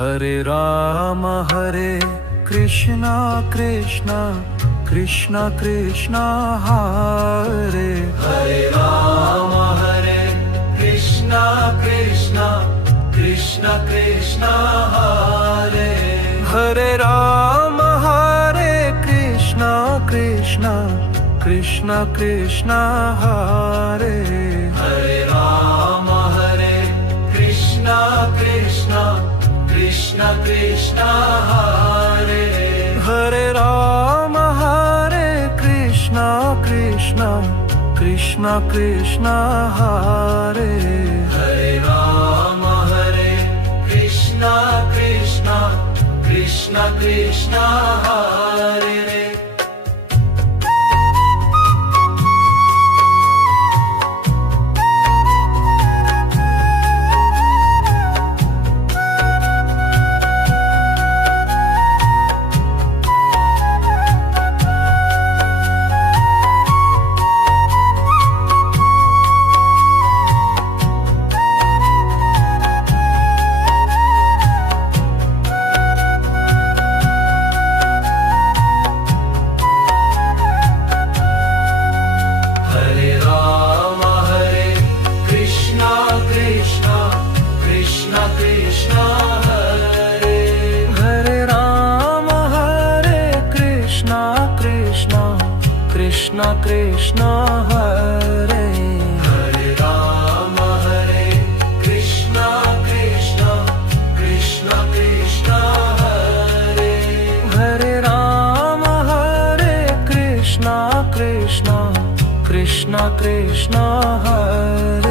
Hare Krishna Krishna Krishna Krishna Hare Ram Hare Krishna Krishna Krishna Krishna Hare Ram Hare Krishna Krishna Krishna Krishna Hare Ram Hare Krishna Krishna Krishna Krishna Hare Ram Hare Krishna Krishna Krishna Krishna Hare Ram Hare Krishna Krishna Krishna Krishna Krishna Krishna Hare Ram Hare Krishna Krishna Krishna Krishna Hare Ram Hare Krishna Krishna Krishna Krishna Hare